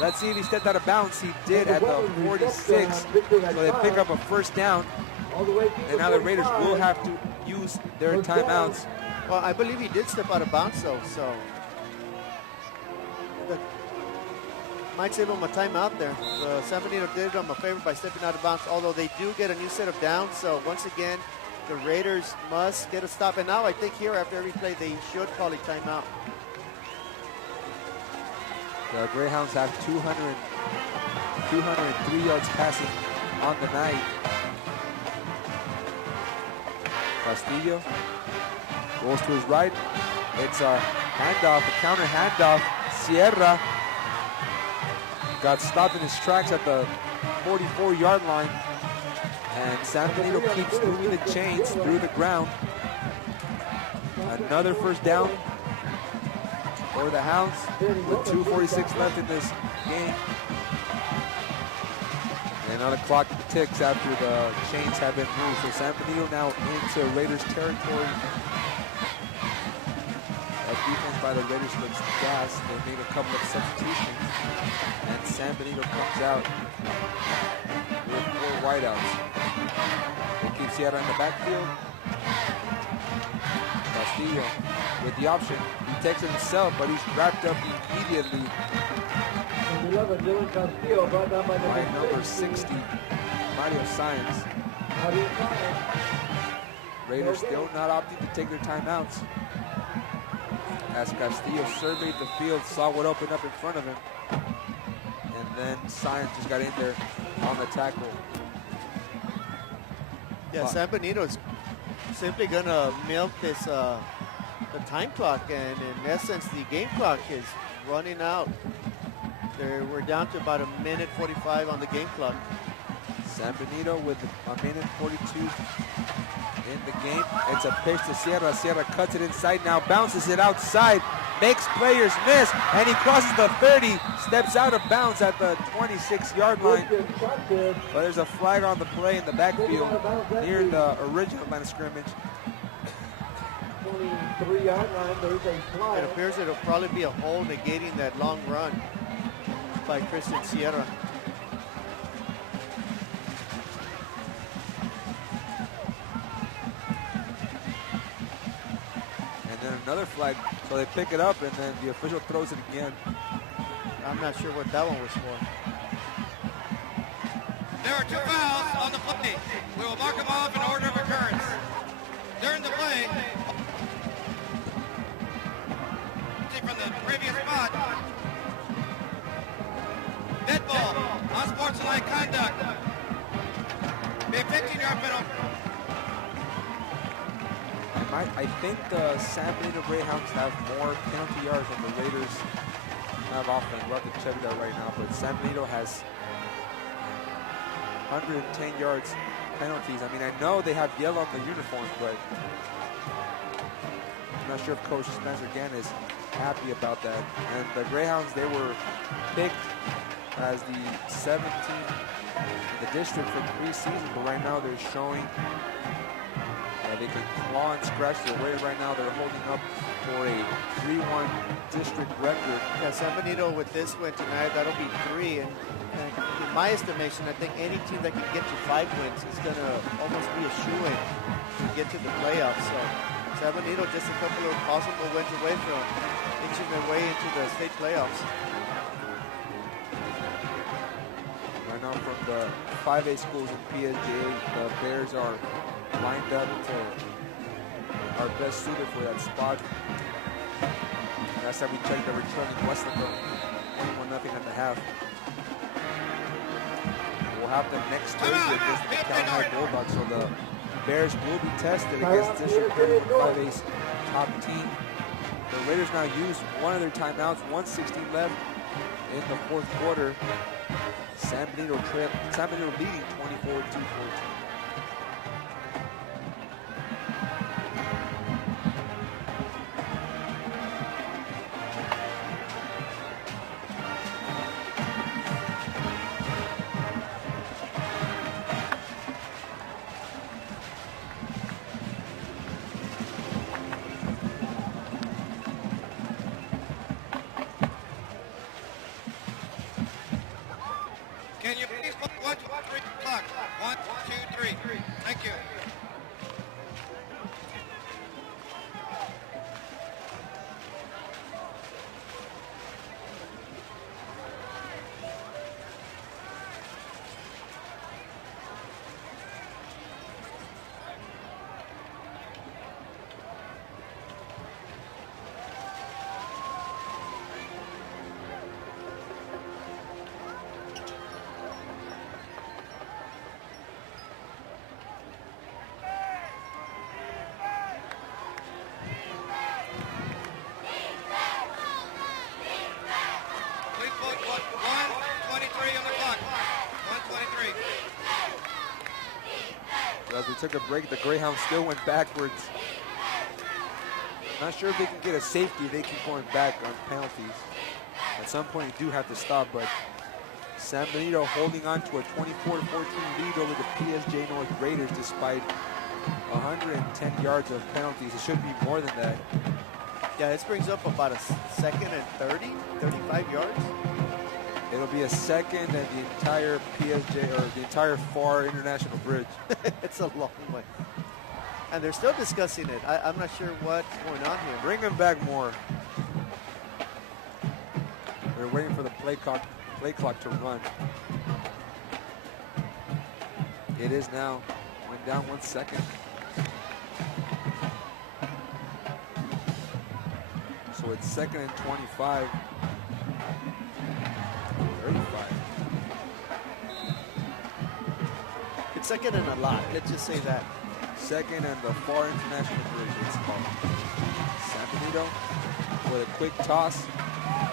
Let's see if he stepped out of bounds. He did at the 46. So they pick up a first down. And now the Raiders will have to use their timeouts. Well, I believe he did step out of bounds though, so that might save him a timeout there. San Benito did him a favor by stepping out of bounds, although they do get a new set of downs. So once again, the Raiders must get a stop. And now I think here after every play, they should call a timeout. The Greyhounds have 203 yards passing on the night. Castillo goes to his right. It's a handoff, a counter handoff. Sierra got stopped in his tracks at the 44-yard line. And San Benito keeps moving the chains through the ground. Another first down for the Hounds with 2:46 left in this game. And now the clock ticks after the chains have been moved. So San Benito now into Raiders territory. That defense by the Raiders looks gas. They made a couple of substitutions. And San Benito comes out with 4 wideouts. They keep Sierra in the backfield. Castillo with the option. He takes it himself, but he's wrapped up immediately by number 60, Mario Science. Raiders still not opting to take their timeouts. As Castillo surveyed the field, saw what opened up in front of him. And then Science just got in there on the tackle. Yeah, San Benito is simply going to milk this the time clock, and in essence, the game clock is running out. We're down to about 1:45 on the game clock. San Benito with 1:42 in the game. It's a pitch to Sierra. Sierra cuts it inside now, bounces it outside, makes players miss, and he crosses the 30, steps out of bounds at the 26-yard line. But there's a flag on the play in the backfield near the original line of scrimmage. 23-yard line, there's a flag. It appears it'll probably be a hole negating that long run by Christian Sierra. And then another flag, so they pick it up and then the official throws it again. I'm not sure what that one was for. There are 2 fouls on the play. We will mark them off in order of occurrence. During the play, from the previous spot. Dead ball, unsportsmanlike conduct. Be a 15-yard penalty. I think the San Benito GreyHounds have more penalty yards than the Raiders have offense. We'll have to check that right now, but San Benito has 110 yards penalties. I mean, I know they have yellow on the uniforms, but I'm not sure if Coach Spencer Gann is happy about that. And the Greyhounds, they were picked as the 17th in the district for preseason, but right now they're showing they can claw and scratch their way. Right now they're holding up for a 3-1 district record. Yeah, San Benito with this win tonight, that'll be 3. And in my estimation, I think any team that can get to 5 wins is going to almost be a shoo-in to get to the playoffs. So San Benito just a couple of possible wins away from inching their way into the state playoffs. Right now from the 5A schools in PSJA, the Bears are lined up to are best suited for that spot. Last time we checked, they were trailing Westlaco 21-0 at the half. We'll have them next Thursday against the Calhoun Bulldogs, so the Bears will be tested against District 35A's top team. The Raiders now use one of their timeouts, 1:16 left in the fourth quarter. San Benito leading 24-14. Can you please put 1, 2, 3 clock? 1, 2, 3. Thank you. Please put 1:23 on the clock. 1:23. So as we took a break, the Greyhounds still went backwards. Not sure if they can get a safety. They keep going back on penalties. At some point, you do have to stop, but San Benito holding on to a 24-14 lead over the PSJ North Raiders despite 110 yards of penalties. It should be more than that. Yeah, this brings up about a second and 30, 35 yards. It'll be a second and the entire PSJ, or the entire FAR International Bridge. It's a long way. And they're still discussing it. I'm not sure what's going on here. Bring them back more. They're waiting for the play clock to run. It is now. Went down 1 second. So it's second and 25. 35. It's second and a lot. Let's just say that. Second and the FAR International Bridge, it's called. San Benito with a quick toss.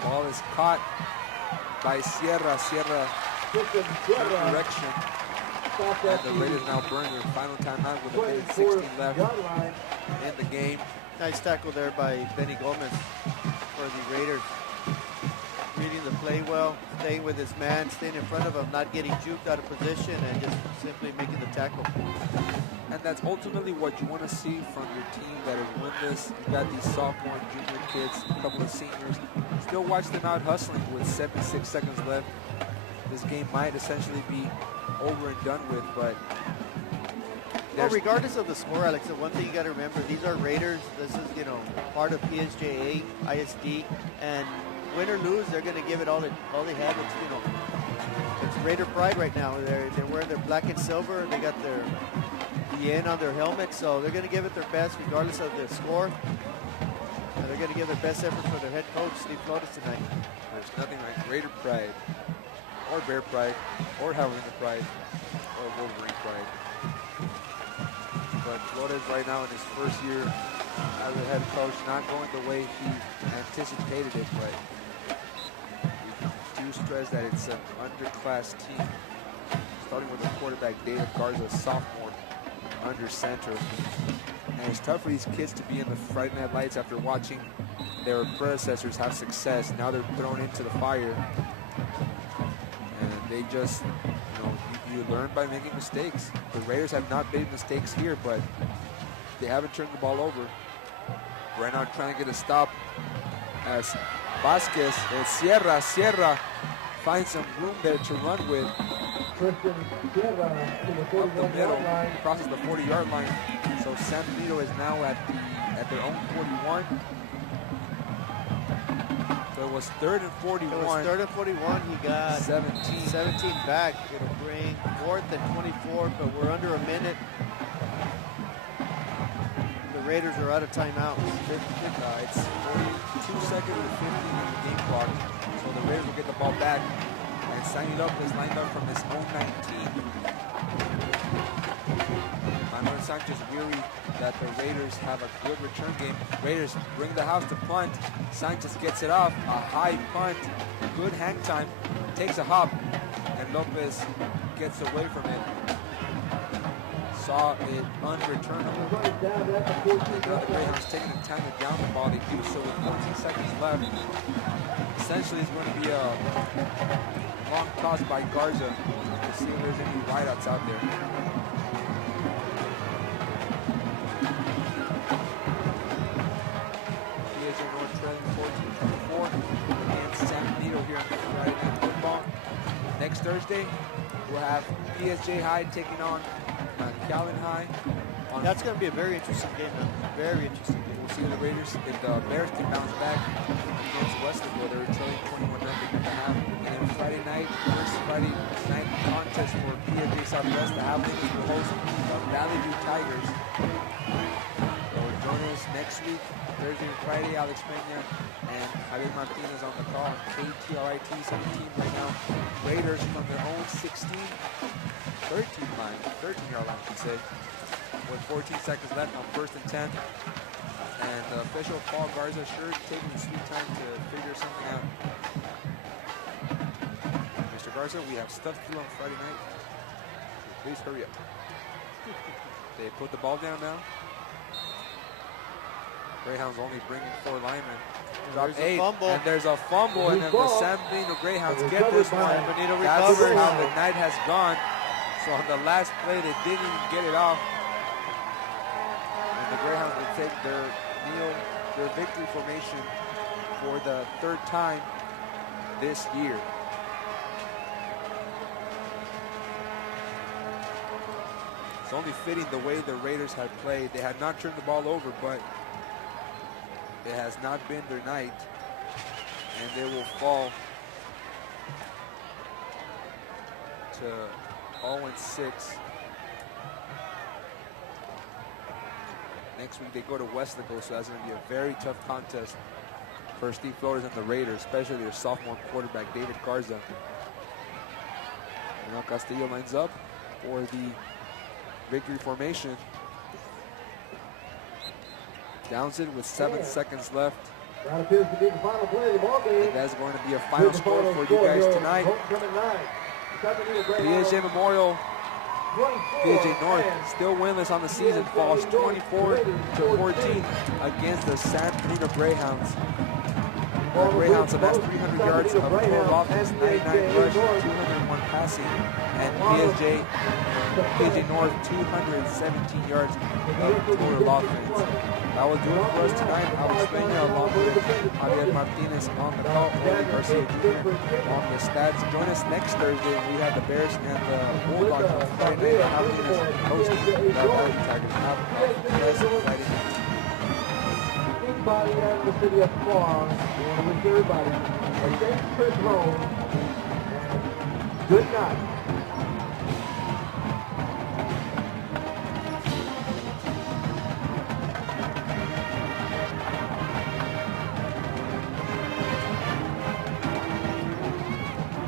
Ball is caught by Sierra. Sierra direction. And the Raiders now burn their final timeout with a minute 16 left in the game. Nice tackle there by Benny Gomez for the Raiders. Reading the play well, staying with his man, staying in front of him, not getting juked out of position, and just simply making the tackle. And that's ultimately what you want to see from your team that has won this. You've got these sophomore and junior kids, a couple of seniors. Still watch them out hustling with 76 seconds left. This game might essentially be over and done with, but... Well, regardless of the score, Alex, the one thing you got to remember, these are Raiders. This is, part of PSJA, ISD, and win or lose, they're going to give it all they have. It's Raider pride right now. They're wearing their black and silver. They got their yen on their helmet, so they're going to give it their best regardless of the score. And they're going to give their best effort for their head coach, Steve Flores, tonight. There's nothing like Raider pride, or Bear pride, or Hellraiser pride, or Wolverine pride. But Flores right now in his first year as a head coach, not going the way he anticipated it, but we do stress that it's an underclass team, starting with the quarterback David Garza, sophomore, under center. And it's tough for these kids to be in the Friday Night Lights after watching their predecessors have success. Now they're thrown into the fire. And they just, you learn by making mistakes. The Raiders have not made mistakes here, but they haven't turned the ball over. Right now trying to get a stop as Vasquez and Sierra finds some room there to run with. Christian Sierra to the Up the middle, 41-yard line. crosses the 40-yard line. So San Benito is now at their own 41. So it was 3rd and 41. It was 3rd and 41. He got 17 back. It'll bring 4th and 24, but we're under a minute. The Raiders are out of timeouts. It's 42 seconds and 15 in the game clock. So the Raiders will get the ball back. And Sandy Lopez lined up from his own 19. Manuel Sanchez weary that the Raiders have a good return game. Raiders bring the house to punt. Sanchez gets it off. A high punt. Good hang time. Takes a hop. And Lopez gets away from it. Saw it unreturnable. And now the Greyhounds taking the time to down the ball. They do so with 14 seconds left. Essentially, it's going to be a long toss by Garza to see if there's any wideouts out there. PSJA North trailing 14-24 against San Benito here on Friday Night Football. Next Thursday, we'll have PSJA High taking on Calvin High. That's going to be a very interesting game, man. Very interesting game. We'll see the Raiders, if the Bears can bounce back against Westerville. They're trailing 21-0 at the half. And then Friday night, first Friday night contest for PSJA Southwest. The Avalanche will host the Valley View Tigers. So join us next week, Thursday and Friday. Alex Peña and Javier Martinez on the call. KTRIT 17 right now. Raiders from their own 13-yard line, I should say. With 14 seconds left on 1st and 10. And the official Paul Garza sure taking his sweet time to figure something out. Mr. Garza, we have stuff to do on Friday night. Please hurry up. They put the ball down now. Greyhounds only bringing 4 linemen. Drop 8, and there's a fumble, and then the San Benito Greyhounds get this one. That's how the night has gone. So on the last play, they didn't even get it off. And the Greyhounds will take their victory formation for the 3rd time this year. It's only fitting the way the Raiders have played. They had not turned the ball over, but it has not been their night. And they will fall to 0-6. Next week they go to Weslaco, so that's going to be a very tough contest for Steve Flores and the Raiders, especially their sophomore quarterback, David Garza. And now Castillo lines up for the victory formation. Downs it with 7 seconds left. That appears to be the final play of the ball game. And that's going to be a final score for you guys tonight. PSJA Memorial, PSJA North still winless on the season, falls 24-14 against the San Benito Greyhounds. The Greyhounds amassed 300 yards of total offense, 99 rush, 201 passing, and PSJA North 217 yards of total offense. That will do it for us tonight. Alex Peña along with Javier Martinez on the call, Jorge Garcia Jr. on the stats. Join us next Thursday. We have the Bears and the Bulldogs on Friday night. Martinez hosting the Valley Tigers. Have a blessed Friday night. Everybody out in the city of Florence, we want to wish everybody a safe trip home. Good night.